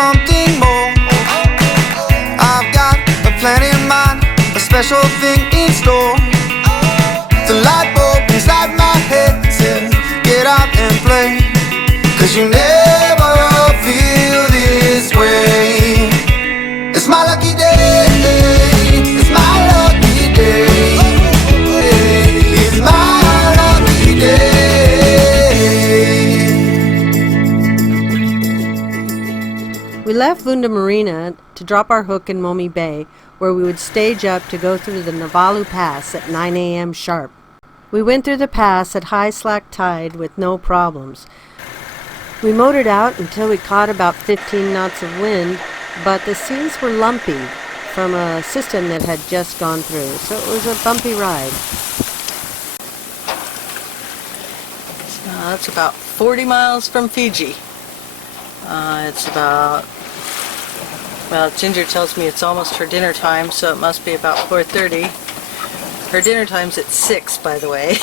something more. I've got a plan in mind, a special thing in store. The light bulb inside my head says, get out and play, 'cause you never feel this way. It's my lucky day, it's my lucky day, it's my lucky day. We left Vunda Marina to drop our hook in Momi Bay, where we would stage up to go through the Navalu Pass at 9 a.m. sharp. We went through the pass at high slack tide with no problems. We motored out until we caught about 15 knots of wind, but the seas were lumpy from a system that had just gone through, so it was a bumpy ride. It's about 40 miles from Fiji. It's about, well, Ginger tells me it's almost her dinner time, so it must be about 4:30. Her dinner time's at 6, by the way.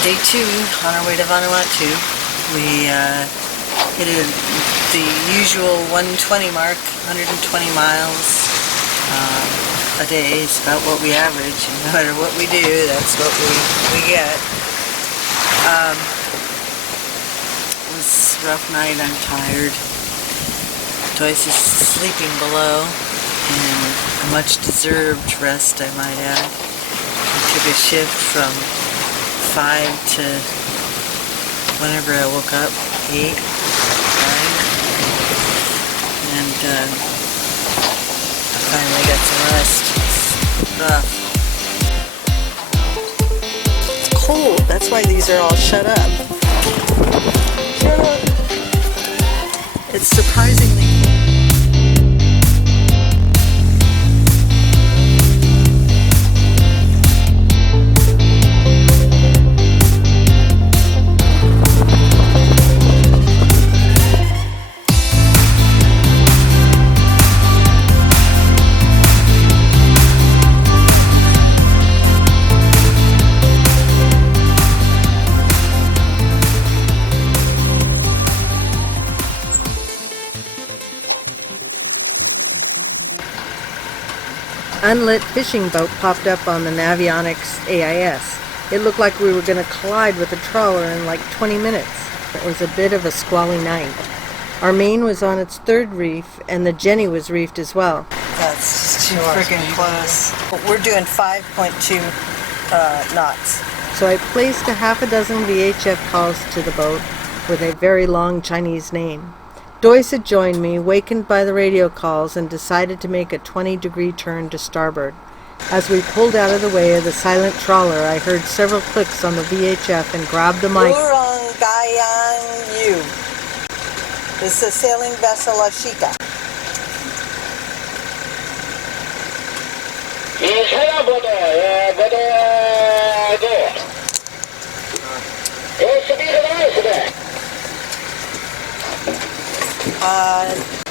Day 2 on our way to Vanuatu. We hit the usual 120 mark, 120 miles a day is about what we average, and no matter what we do, that's what we get. It was a rough night, I'm tired. Joyce is sleeping below, and a much deserved rest, I might add. We took a shift from 5 to whenever I woke up, 8, 9, and I finally got some rest. It's rough. It's cold, that's why these are all shut up. Shut up. It's surprisingly cold. Unlit fishing boat popped up on the Navionics AIS. It looked like we were going to collide with a trawler in like 20 minutes. It was a bit of a squally night. Our main was on its 3rd reef, and the Jenny was reefed as well. That's just too freaking close. We're doing 5.2 knots. So I placed a half a dozen VHF calls to the boat with a very long Chinese name. Joyce had joined me, wakened by the radio calls, and decided to make a 20-degree turn to starboard. As we pulled out of the way of the silent trawler, I heard several clicks on the VHF and grabbed the mic. This is sailing vessel Ashika.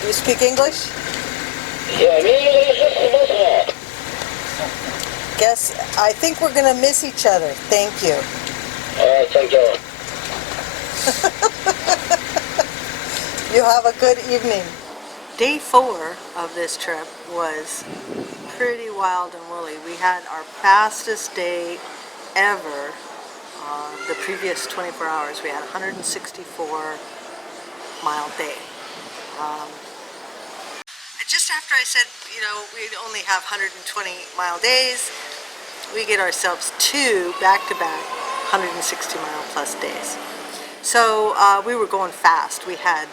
You speak English? Guess, I think we're going to miss each other. Thank you. Thank you. You have a good evening. Day 4 of this trip was pretty wild and woolly. We had our fastest day ever. The previous 24 hours we had 164 mile day. Just after I said, you know, we'd only have 120 mile days, we get ourselves 2 back-to-back 160 mile plus days. So we were going fast. We had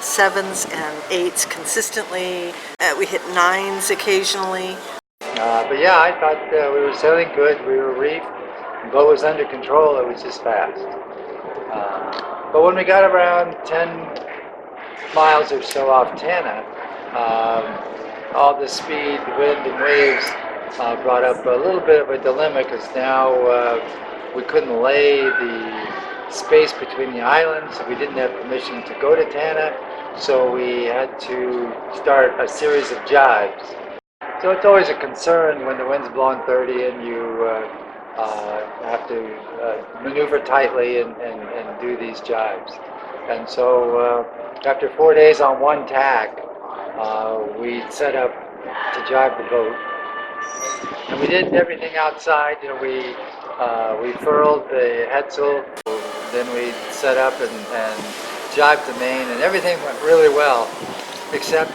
7s and 8s consistently. We hit 9s occasionally. But yeah, I thought we were sailing good. We were reefed. The boat was under control. It was just fast. But when we got around 10 miles or so off Tana, all the speed, wind, and waves brought up a little bit of a dilemma, because now we couldn't lay the space between the islands. We didn't have permission to go to Tana, so we had to start a series of jives. So it's always a concern when the wind's blowing 30 and you have to maneuver tightly and do these jives. And so after 4 days on one tack, we set up to jibe the boat. And we did everything outside. You know, we furled the headsail, then we set up and jibed the main, and everything went really well, except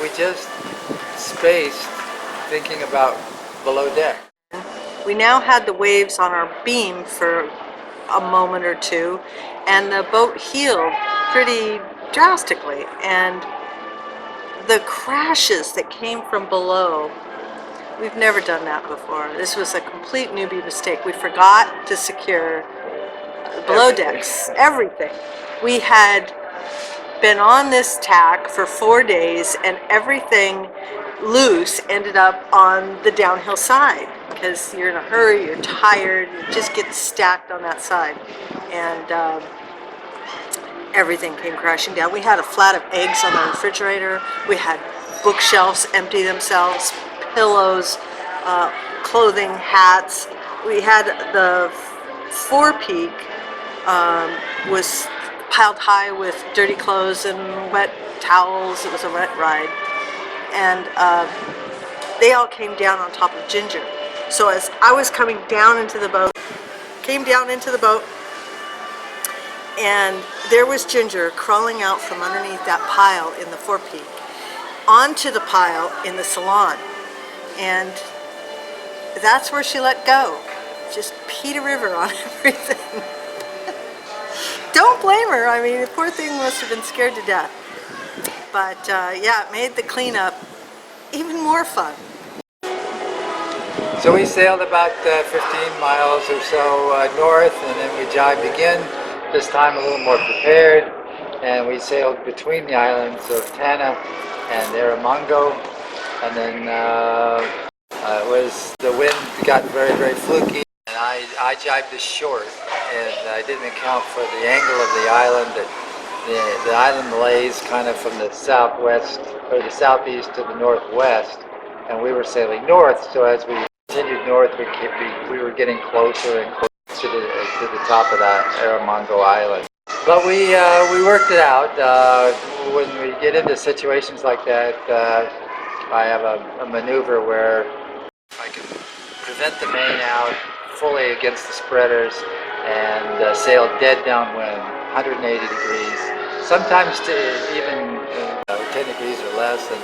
we just spaced thinking about below deck. We now had the waves on our beam for a moment or two, and the boat heeled pretty drastically, and the crashes that came from below, we've never done that before. This was a complete newbie mistake. We forgot to secure the below decks, everything. We had been on this tack for 4 days, and everything loose ended up on the downhill side because you're in a hurry, you're tired, you just get stacked on that side, and everything came crashing down. We had a flat of eggs on the refrigerator. We had bookshelves empty themselves, pillows, clothing, hats. We had the forepeak was piled high with dirty clothes and wet towels. It was a wet ride, and they all came down on top of Ginger. So as I was coming down into the boat, and there was Ginger crawling out from underneath that pile in the forepeak onto the pile in the salon, and that's where she let go. Just Peter River on everything. Don't blame her. I mean, the poor thing must have been scared to death. But yeah, it made the cleanup even more fun. So we sailed about 15 miles or so north, and then we jibed again, this time a little more prepared, and we sailed between the islands of Tana and Erromango, and then the wind got very, very fluky, and I jibed this short, and I didn't account for the angle of the island. That the island lays kind of from the southwest or the southeast to the northwest, and we were sailing north. So as we continued north, we were getting closer and closer to the top of that Erromango Island. But we worked it out. When we get into situations like that, I have a maneuver where I can prevent the main out fully against the spreaders and sail dead downwind, 180 degrees, sometimes to even 10 degrees or less, and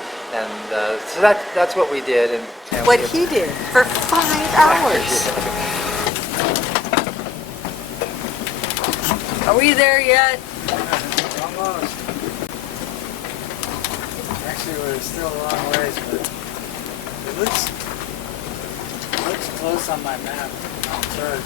so that's what we did. And What he did for 5 hours. Are we there yet? Almost. Actually, we're still a long ways, but it looks close on my map. I'm sure.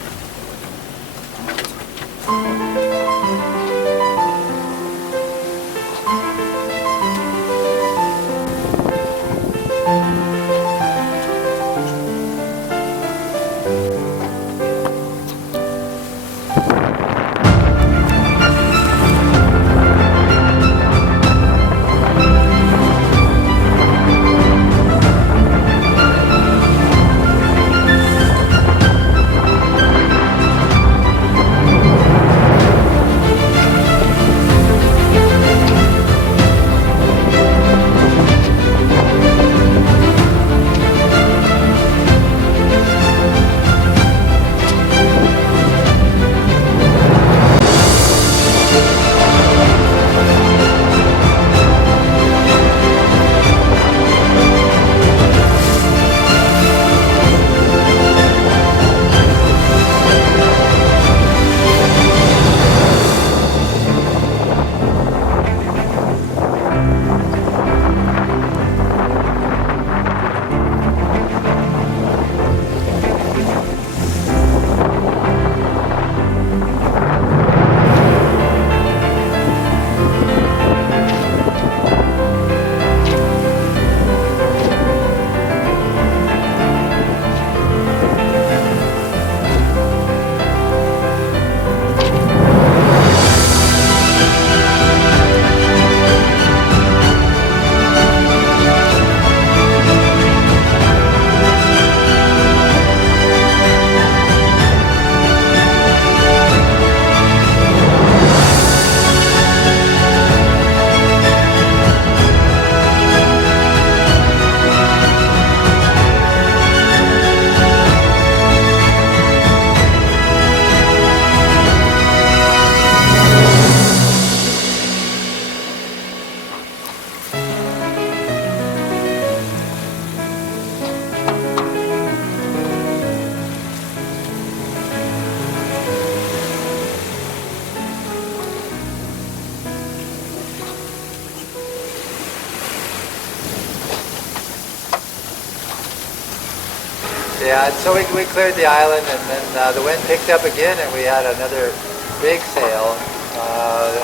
Yeah, and so we cleared the island, and then the wind picked up again, and we had another big sail,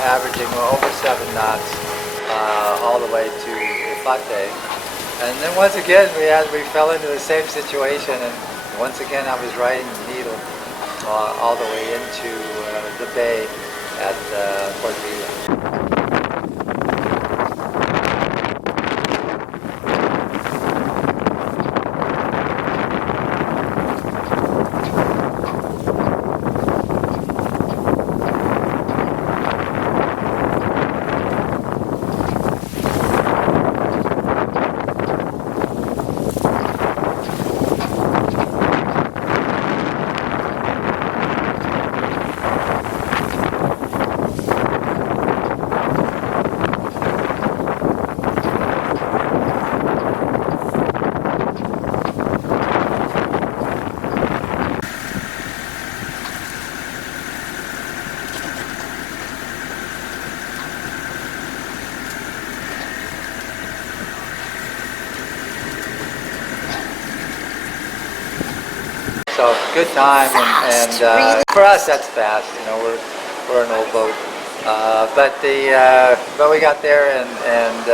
averaging over 7 knots, all the way to Ifate. And then once again, we fell into the same situation, and once again I was riding the needle all the way into the bay at Port Vila. So good time, and for us that's fast. You know, we're an old boat, but we got there, and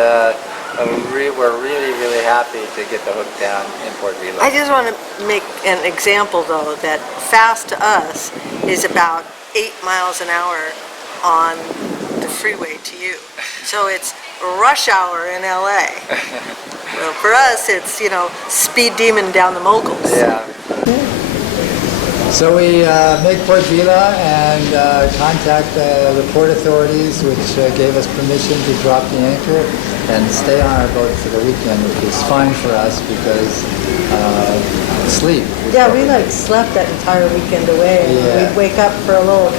we're really happy to get the hook down in Port Vila. I just want to make an example though that fast to us is about 8 miles an hour on the freeway to you. So it's rush hour in LA. Well, for us it's, you know, speed demon down the moguls. Yeah. So we make Port Vila and contact the port authorities, which gave us permission to drop the anchor and stay on our boat for the weekend, which was fine for us because sleep. Yeah, we like slept that entire weekend away. And Yeah. we'd wake up for a little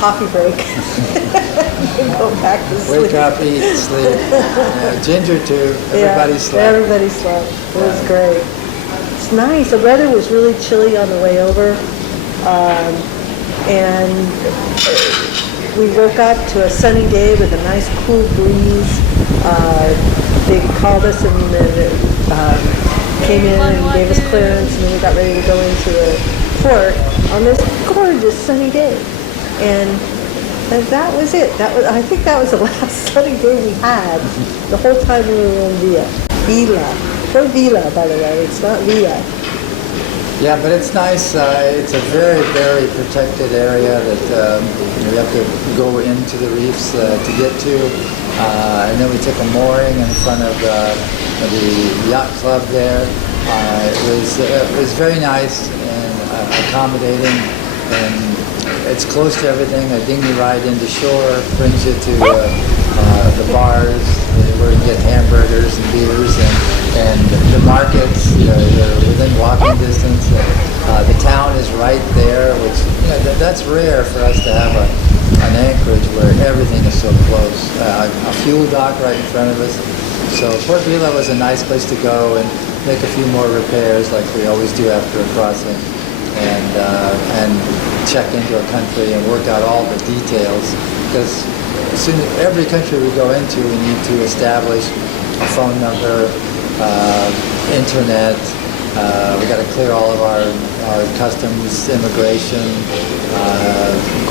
coffee break and go back to sleep. Wake up, eat, sleep. Ginger too. Everybody slept. Everybody slept. It was great. It's nice. The weather was really chilly on the way over. And we woke up to a sunny day with a nice cool breeze. They called us and then came in and gave us clearance, and then we got ready to go into the port on this gorgeous sunny day. And that was it. I think that was the last sunny day we had the whole time we were in Vila. Port Vila, by the way. It's not Vila. Yeah, but it's nice. It's a very protected area that we have to go into the reefs to get to. And then we took a mooring in front of the yacht club there. It was very nice and accommodating, and it's close to everything. A dinghy ride into shore brings you to the bars where you get hamburgers and beers, and the markets, they're within walking distance. The town is right there, which that's rare for us to have an anchorage where everything is so close. A fuel dock right in front of us. So Port Vila was a nice place to go and make a few more repairs like we always do after a crossing, and check into a country and work out all the details, because every country we go into, we need to establish a phone number, internet. We got to clear all of our customs, immigration,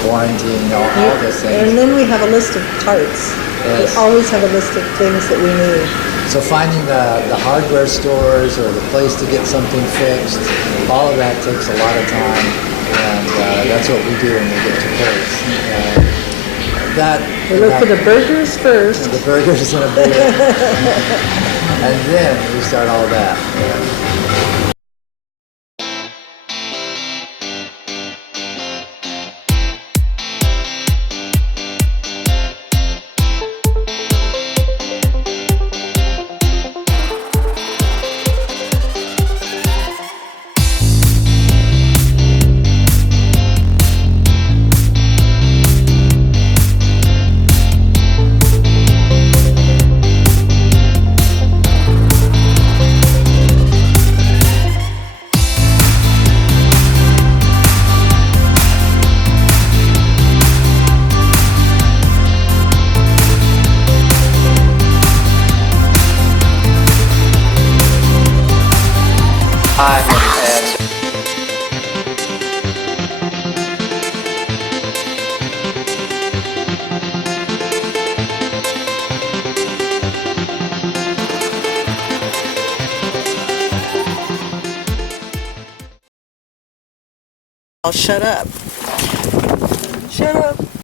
quarantine, all those things. And then we have a list of parts. Yes. We always have a list of things that we need. So finding the hardware stores or the place to get something fixed, all of that takes a lot of time, and that's what we do when we get to ports. We look for the burgers first. The burgers and a beer, and then we start all that. And I'll shut up. Shut up.